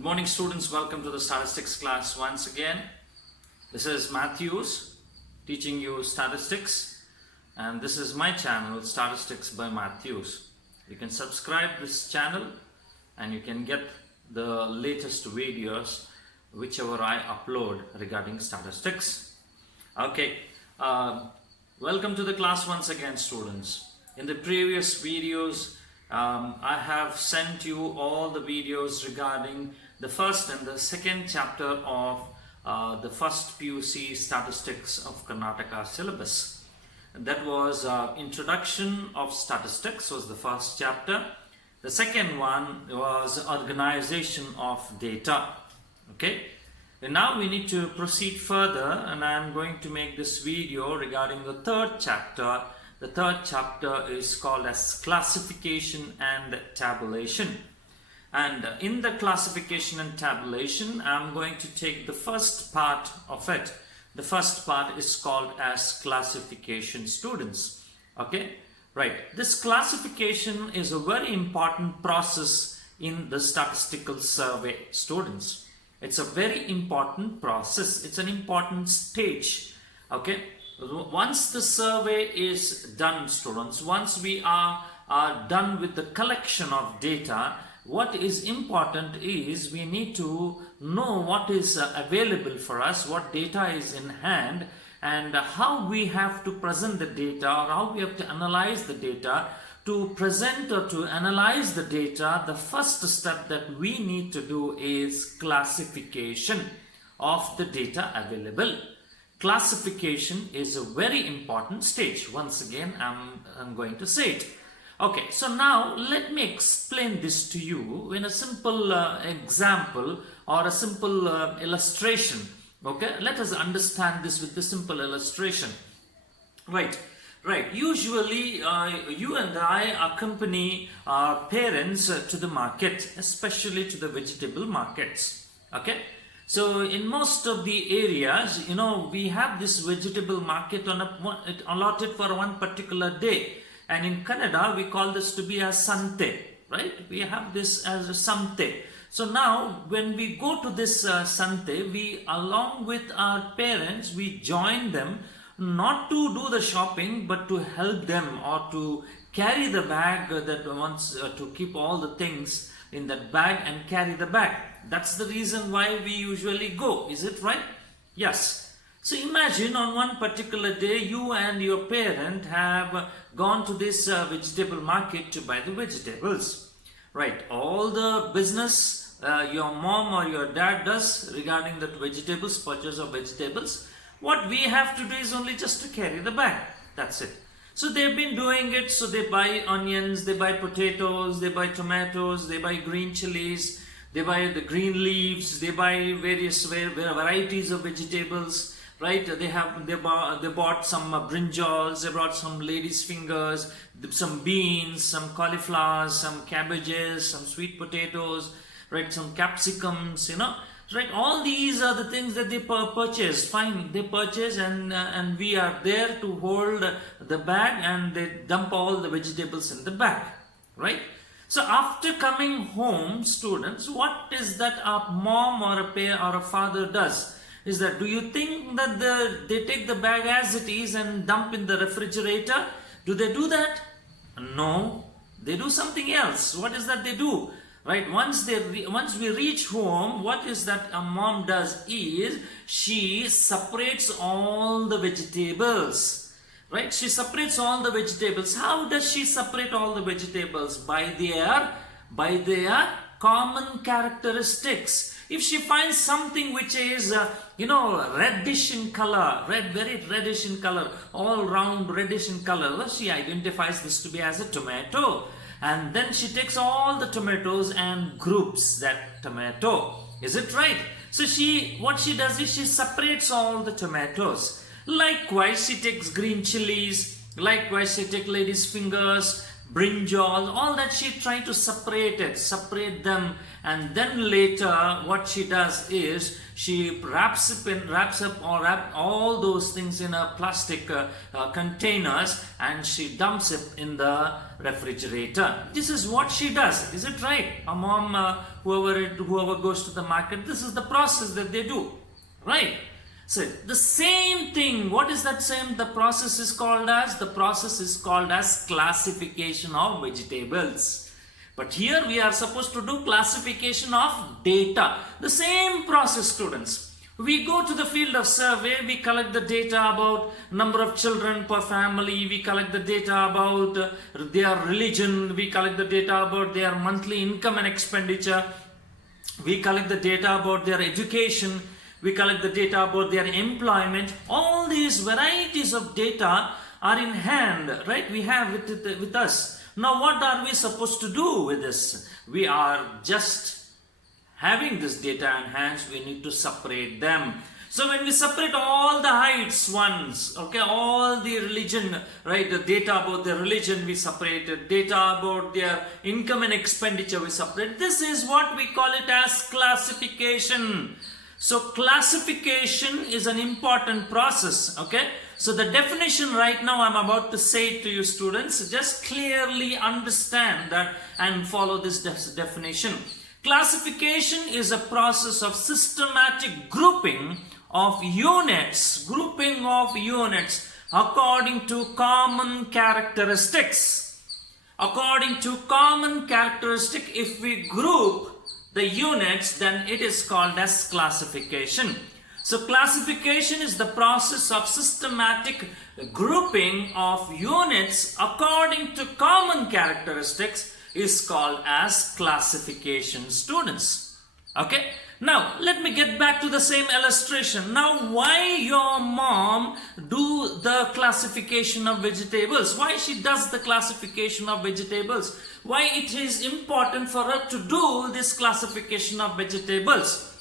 Good morning, students. Welcome to the statistics class once again. This is Matthews teaching you statistics, and this is my channel, Statistics by Matthews. You can subscribe this channel and you can get the latest videos whichever I upload regarding statistics. Okay, welcome to the class once again, students. In the previous videos, I have sent you all the videos regarding the first and the second chapter of the first PUC Statistics of Karnataka syllabus. That was Introduction of Statistics was the first chapter. The second one was Organization of Data. Okay, and now we need to proceed further, and I am going to make this video regarding the third chapter. The third chapter is called as Classification and Tabulation. And in the classification and tabulation, I am going to take the first part of it. The first part is called as classification, students. Okay, right. This classification is a very important process in the statistical survey, students. It's a very important process. It's an important stage. Okay. Once the survey is done, students, once we are done with the collection of data, what is important is we need to know what is available for us, what data is in hand, and how we have to present the data, or how we have to analyze the data. To present or to analyze the data, the first step that we need to do is classification of the data available. Classification is a very important stage. Once again, I'm going to say it. Okay, so now let me explain this to you in a simple example or a simple illustration. Okay, let us understand this with the simple illustration. Right. Usually, you and I accompany our parents to the market, especially to the vegetable markets. Okay. So in most of the areas, we have this vegetable market allotted for one particular day. And in Kannada, we call this to be a Sante, right? We have this as a Sante. So now, when we go to this Sante, we, along with our parents, we join them not to do the shopping, but to help them or to carry the bag that wants to keep all the things in that bag and carry the bag. That's the reason why we usually go. Is it right? Yes. So imagine on one particular day, you and your parent have gone to this vegetable market to buy the vegetables. Right. All the business your mom or your dad does regarding that vegetables, purchase of vegetables, what we have to do is only just to carry the bag. That's it. So they've been doing it. So they buy onions, they buy potatoes, they buy tomatoes, they buy green chilies, they buy the green leaves, they buy various varieties of vegetables, right? They bought some brinjals, they brought some ladies' fingers, some beans, some cauliflowers, some cabbages, some sweet potatoes, right? Some capsicums, right? All these are the things that they purchase. Fine, they purchase, and we are there to hold the bag, and they dump all the vegetables in the bag, right? So after coming home, students, what is that a mom or a father does? Is that, do you think that they take the bag as it is and dump in the refrigerator? Do they do that? No, they do something else. What is that they do? Right, once we reach home, what is that a mom does is she separates all the vegetables. Right, she separates all the vegetables. How does she separate all the vegetables? By their common characteristics. If she finds something which is reddish in color, very reddish in color, all round reddish in color, she identifies this to be as a tomato. And then she takes all the tomatoes and groups that tomato. Is it right? So what she does is she separates all the tomatoes. Likewise, she takes green chilies. Likewise, she takes ladies' fingers, brinjal, all that she tried to separate them, and then later what she does is she wraps up all those things in a plastic containers, and she dumps it in the refrigerator. This is what she does. Is it right? A mom, whoever goes to the market, this is the process that they do, right? So the same thing, what is that same? The process is called as classification of vegetables. But here we are supposed to do classification of data. The same process, students. We go to the field of survey, we collect the data about number of children per family, we collect the data about their religion, we collect the data about their monthly income and expenditure, we collect the data about their education, we collect the data about their employment. All these varieties of data are in hand, right? We have it with us. Now what are we supposed to do with this? We are just having this data in hand, we need to separate them. So when we separate all the heights ones, okay, all the religion, right, the data about their religion we separated, data about their income and expenditure we separate. This is what we call it as classification. So classification is an important process, okay? So the definition right now I'm about to say to you students, just clearly understand that and follow this definition. Classification is a process of systematic grouping of units according to common characteristics. According to common characteristic, if we group the units, then it is called as classification. So classification is the process of systematic grouping of units according to common characteristics is called as classification, students. Okay, now let me get back to the same illustration. Now why your mom do the classification of vegetables? Why she does the classification of vegetables? Why it is important for her to do this classification of vegetables?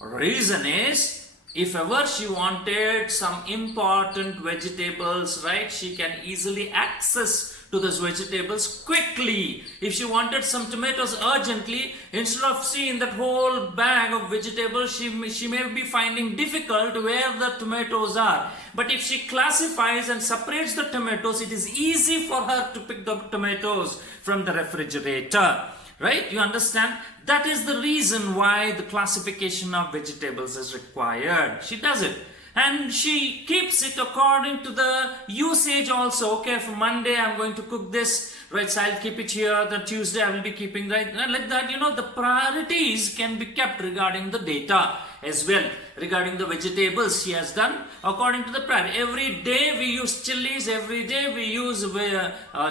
Reason is, if ever she wanted some important vegetables, right, she can easily access to those vegetables quickly. If she wanted some tomatoes urgently, instead of seeing that whole bag of vegetables, she may be finding difficult where the tomatoes are. But if she classifies and separates the tomatoes, it is easy for her to pick the tomatoes from the refrigerator. Right? You understand? That is the reason why the classification of vegetables is required. She does it. And she keeps it according to the usage also. Okay, for Monday I'm going to cook this, right? So I'll keep it here. The Tuesday I will be keeping, right? Like that, you know, the priorities can be kept regarding the data as well. Regarding the vegetables, she has done according to the priority. Every day we use chilies, every day we use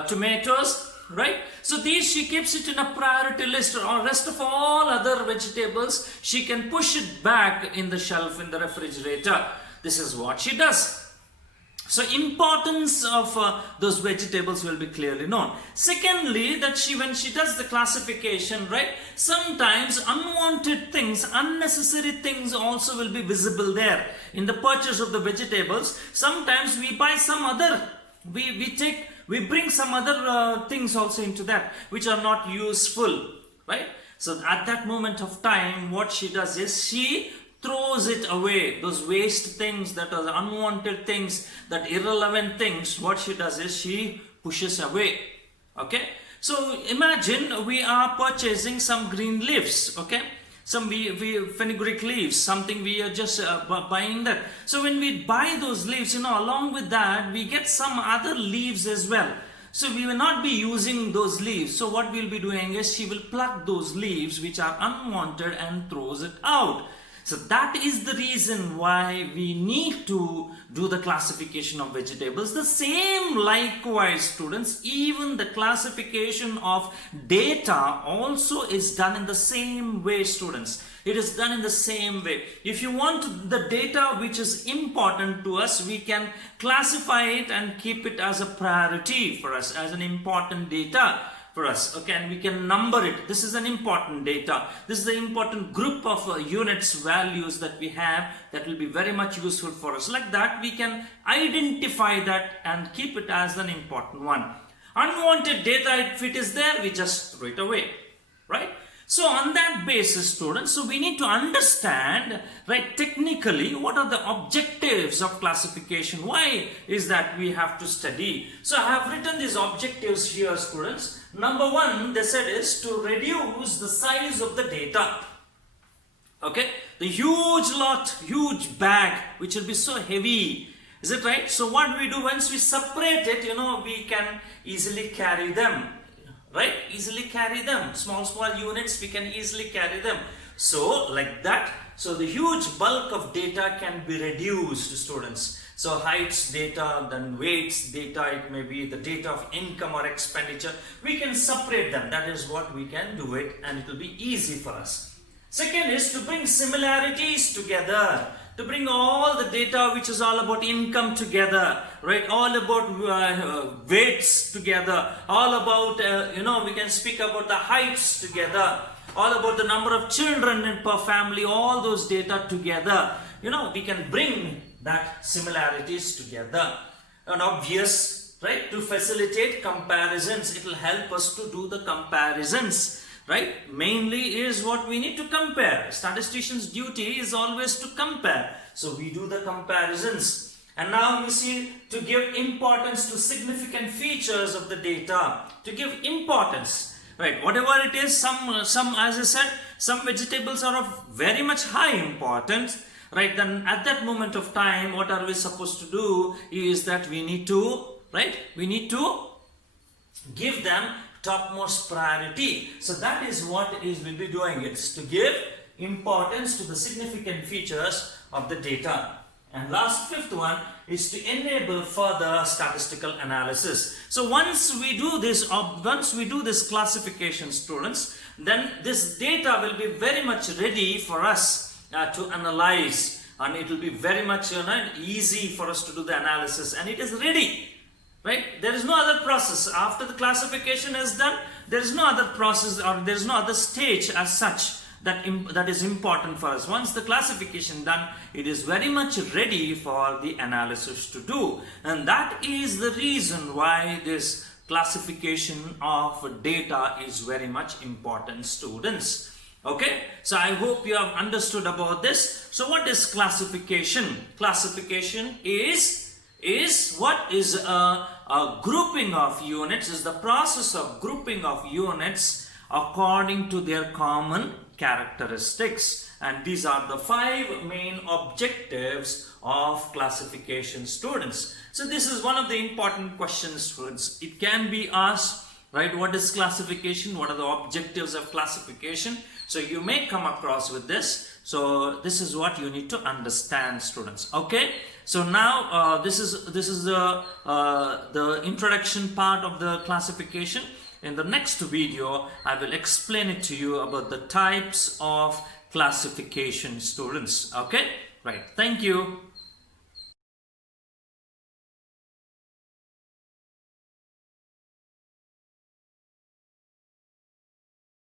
tomatoes. Right? So these she keeps it in a priority list, or rest of all other vegetables she can push it back in the shelf in the refrigerator. This is what she does. So importance of those vegetables will be clearly known. Secondly, that when she does the classification, right, sometimes unwanted things, unnecessary things also will be visible there in the purchase of the vegetables. Sometimes we buy some other, we bring some other things also into that which are not useful, right? So at that moment of time, what she does is she throws it away. Those waste things, that are unwanted things, that irrelevant things, what she does is she pushes away. Okay? So imagine we are purchasing some green leaves, okay? Some fenugreek leaves, something we are just buying that. So when we buy those leaves, you know, along with that, we get some other leaves as well. So we will not be using those leaves. So what we'll be doing is she will pluck those leaves which are unwanted and throws it out. So that is the reason why we need to do the classification of vegetables. The same likewise, students, even the classification of data also is done in the same way, students. It is done in the same way. If you want the data which is important to us, we can classify it and keep it as a priority for us, as an important data for us. Okay, and we can number it. This is an important data. This is the important group of units, values that we have that will be very much useful for us. Like that, we can identify that and keep it as an important one. Unwanted data, if it is there, we just throw it away, right? So on that basis, students, so we need to understand, right, technically what are the objectives of classification. Why is that we have to study? So I have written these objectives here, students. Number one, they said, is to reduce the size of the data. Okay, the huge bag which will be so heavy, is it right? So what we do, once we separate it, we can easily carry them, right? Easily carry them. Small units, we can easily carry them. So like that, so the huge bulk of data can be reduced, students. So heights data, then weights data, it may be the data of income or expenditure. We can separate them. That is what we can do it, and it will be easy for us. Second is to bring similarities together, to bring all the data which is all about income together, right? All about weights together, all about, we can speak about the heights together, all about the number of children per family, all those data together. We can bring that similarities together. And obvious, right? To facilitate comparisons, it will help us to do the comparisons. Right? Mainly is what we need to compare. Statistician's duty is always to compare. So we do the comparisons. And now you see, to give importance to significant features of the data. To give importance. Right? Whatever it is, some as I said, some vegetables are of very much high importance. Right? Then at that moment of time, what are we supposed to do is that we need to, right? We need to give them topmost priority. So that is what we'll be doing. It's to give importance to the significant features of the data. And last, fifth one is to enable further statistical analysis. So once we do this classification, students, then this data will be very much ready for us to analyze, and it will be very much easy for us to do the analysis, and it is ready. Right? There is no other process. After the classification is done, there is no other process, or there is no other stage as such that is important for us. Once the classification done, it is very much ready for the analysis to do. And that is the reason why this classification of data is very much important, students. Okay, so I hope you have understood about this. So what is classification? Classification is a grouping of units, is the process of grouping of units according to their common characteristics. And these are the 5 main objectives of classification, students. So this is one of the important questions, students. It can be asked, right? What is classification? What are the objectives of classification? So you may come across with this. So this is what you need to understand, students. Okay. So now this is the introduction part of the classification. In the next video, I will explain it to you about the types of classification, students. Okay. Right. Thank you.